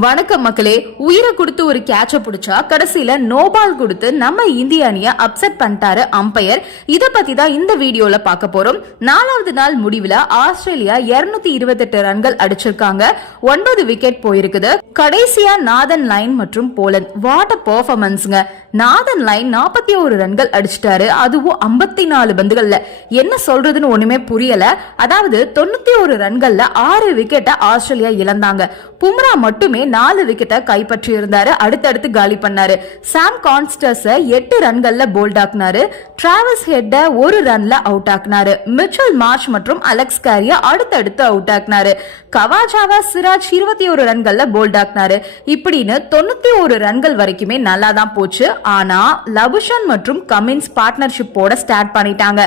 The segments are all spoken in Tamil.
வணக்கம் மக்களே. உயிரை கொடுத்து ஒரு கேட்ச புடிச்சா கடைசியில நோபால் கொடுத்து நம்ம இந்திய அணிய அப்செட் பண்ணிட்டாரு அம்பையர். இத பத்தி தான் இந்த வீடியோல பார்க்க போறோம். 4வது நாள் முடிவுல ஆஸ்திரேலியா 228 ரன்கள் அடிச்சிருக்காங்க. 9 விக்கெட் போயிருக்குது. கடைசியா நாதன் லைன் மற்றும் போலந்து வாட் அ பெர்ஃபார்மன்ஸ்ங்க. நாதன் லைன் 41 ரன்கள் அடிச்சிட்டாரு, அதுவும் 54 பந்துகள்ல. என்ன சொல்றதுன்னு ஒண்ணுமே புரியல. அதாவது 91 ரன்கள்ல 6 விக்கெட்டை ஆஸ்திரேலியா இழந்தாங்க. பும்ரா மட்டுமே 4 விக்கெட்டை கைப்பற்றி இருந்தாரு, அடுத்தடுத்து காலி பண்ணாரு. சாம் கான்ஸ்டர்ஸ் 8 ரன்கள்ல போல்ட் ஆக்குனாரு. டிராவஸ் ஹெட் 1 ரன்ல அவுட் ஆக்குனாரு. மிச்சல் மார்ஷ் மற்றும் அலெக்ஸ் கேரியா அடுத்தடுத்து அவுட் ஆக்குனாரு. கவாஜாவா சிராஜ் 21 ரன்கள்ல போல்ட் ஆக்குனாரு. இப்படின்னு 91 ரன்கள் வரைக்குமே நல்லா தான் போச்சு. ஆனா லபுஷன் மற்றும் கமின்ஸ் பார்ட்னர்ஷிப்போட ஸ்டார்ட் பண்ணிட்டாங்க.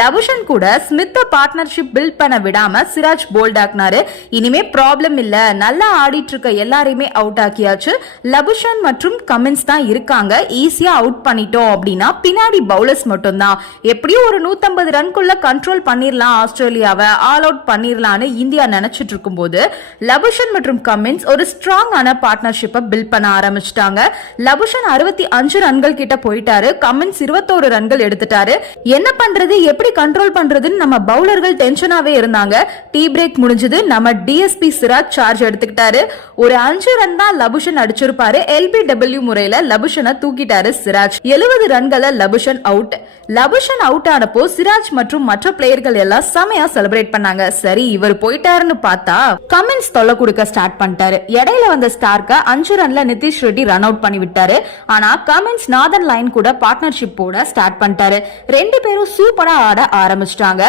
லபுஷன் கூட ஸ்மித் பார்ட்னர்ஷிப் பில்ட் பண்ண விடாம சிராஜ் போல்ட் ஆக்குனாரு. இனிமே ப்ராப்ளம் இல்ல, நல்லா ஆடிட்டு இருக்க எல்லாரையுமே அவுட் ஆக்கியாச்சு. லபுஷன் மற்றும் கமின்ஸ் தான் இருக்காங்க, ஈஸியா அவுட் பண்ணிட்டோம் அப்படின்னா பின்னாடி பவுலர்ஸ் மட்டும் தான். எப்படியும் ஒரு 150 ரன்குள்ள கண்ட்ரோல் பண்ணிரலாம், ஆஸ்திரேலியாவை ஆல் அவுட் பண்ணிரலாம்னு இந்தியா நினைச்சிட்டு இருக்கும் போது லபுஷன் மற்றும் கமின்ஸ் ஒரு ஸ்ட்ராங்கான பார்ட்னர்ஷிப்பை பில்ட் பண்ண ஆரம்பிச்சிட்டாங்க. லபுஷன் 65 ரன்கள் கிட்ட போயிட்டாரு, கமின்ஸ் 21 ரன்கள் எடுத்துட்டாரு. என்ன பண்றது, எப்படி கண்ட்ரோல் பண்றதுன்னு நம்ம பவுலர்கள் டென்ஷனாவே இருந்தாங்க. டீ பிரேக் முடிஞ்சது, நம்ம டிஎஸ்பி சிராஜ் சார்ஜ் எடுத்துக்கிட்டாரு. ஒரு 5 ரன் தான் லபுஷன் அடிச்சிருப்பாரு. எல்பிடபிள்யூ முறையில லபுஷனை தூக்கிட்டாரு சிராஜ். 70 ரன்களை லபுஷன் அவுட். லபுஷன் அவுட் ஆனப்போ சிராஜ் மற்றும் மற்ற பிளேயர்கள் எல்லாம் செமையா செலிப்ரேட் பண்ணாங்க. சரி, இவர் போயிட்டாருன்னு பார்த்தா கமின்ஸ் தொல்லை கொடுக்க ஸ்டார்ட் பண்ணிட்டாரு. இடையில வந்த ஸ்டார்க்க 5 ரன்ல நிதிஷ் ரெட்டி ரன் அவுட் பண்ணி விட்டாரு. ஆனா கமின்ஸ் நாதன் லைன் கூட பார்ட்னர்ஷிப் போட ஸ்டார்ட் பண்ணிட்டாரு. 2 பேரும் சூப்பரா ஆட ஆரம்பிச்சிட்டாங்க.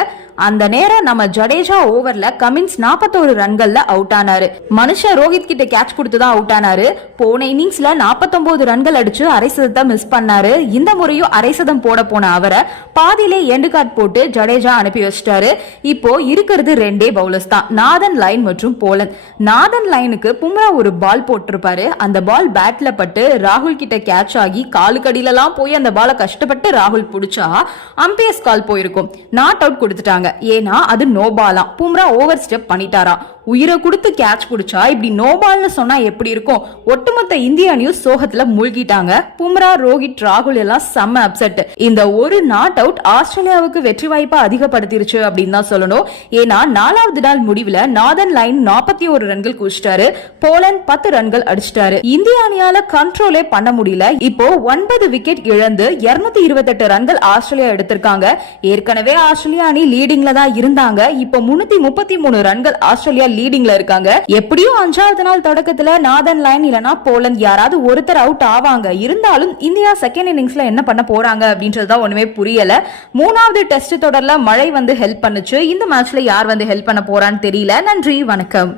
அந்த நேரம் நம்ம ஜடேஜா ஓவர்ல கமின்ஸ் 41 ரன்கள்ல அவுட் ஆனாரு. மனுஷன் ரோஹித் கிட்ட கேட்ச் கொடுத்துதான் அவுட் ஆனாரு. போன இன்னிங்ஸ்ல 49 ரன்கள் அடிச்சு அரை சதத்தை மிஸ் பண்ணாரு. இந்த முறையும் அரை சதம் போட போன அவரை பாதியிலே எண்டு கார்டு போட்டு ஜடேஜா அனுப்பி வச்சிட்டாரு. இப்போ இருக்கிறது 2 பவுலர்ஸ் தான், நாதன் லைன் மற்றும் போலந்து. நாதன் லைனுக்கு பும்ரா ஒரு பால் போட்டிருப்பாரு. அந்த பால் பேட்ல பட்டு ராகுல் கிட்ட கேட்ச் ஆகி காலுக்கடியிலாம் போய் அந்த பாலை கஷ்டப்பட்டு ராகுல் பிடிச்சா அம்பையர்ஸ் கால் போயிருக்கும். நாட் அவுட் கொடுத்துட்டாங்க. ஏன்னா அது நோபாலாம். பும்ரா ஓவர் ஸ்டெப் பண்ணிட்டாராம். உயிரை கொடுத்து கேட்ச் பிடிச்சா இப்படி நோபால்னு சொன்னா எப்படி இருக்கும்? ஒட்டுமொத்த இந்திய அணியும் சோகத்துல மூழ்கிட்டாங்க. பும்ரா, ரோஹித், ராகுல் எல்லாம் செம்ம அப்செட். இந்த ஒரு நாட் அவுட் ஆஸ்திரேலியாவுக்கு வெற்றி வாய்ப்பை அதிகப்படுத்திருச்சு அப்படின்னு தான் சொல்லணும். ஏன்னா 4வது நாள் முடிவுல நாதன் லைன் 41 ரன்கள் குடிச்சிட்டாரு. போலந்து 10 ரன்கள் அடிச்சிட்டாரு. இந்திய அணியால கண்ட்ரோலே பண்ண முடியல. இப்போ 9 விக்கெட் இழந்து 228 ரன்கள் ஆஸ்திரேலியா எடுத்திருக்காங்க. ஏற்கனவே ஆஸ்திரேலியா அணி லீடிங்ல தான் இருந்தாங்க. இப்போ 333 ரன்கள் ஆஸ்திரேலியா லீடிங்ல இருக்காங்க. எப்படியும் 5வது நாள் தொடக்கத்துல நாதன் லைன் இல்லனா போலந்து யாராவது ஒருத்தர் அவுட் ஆவாங்க. இருந்தாலும் இந்தியா செகண்ட் இன்னிங்ஸ்ல என்ன பண்ண போறாங்க அப்படின்றதுதான் ஒண்ணுமே புரியல. 3வது டெஸ்ட் தொடர்ல மழை வந்து ஹெல்ப் பண்ணுச்சு. இந்த மேட்ச்ல யார் வந்து ஹெல்ப் பண்ண போறான்னு தெரியல. நன்றி, வணக்கம்.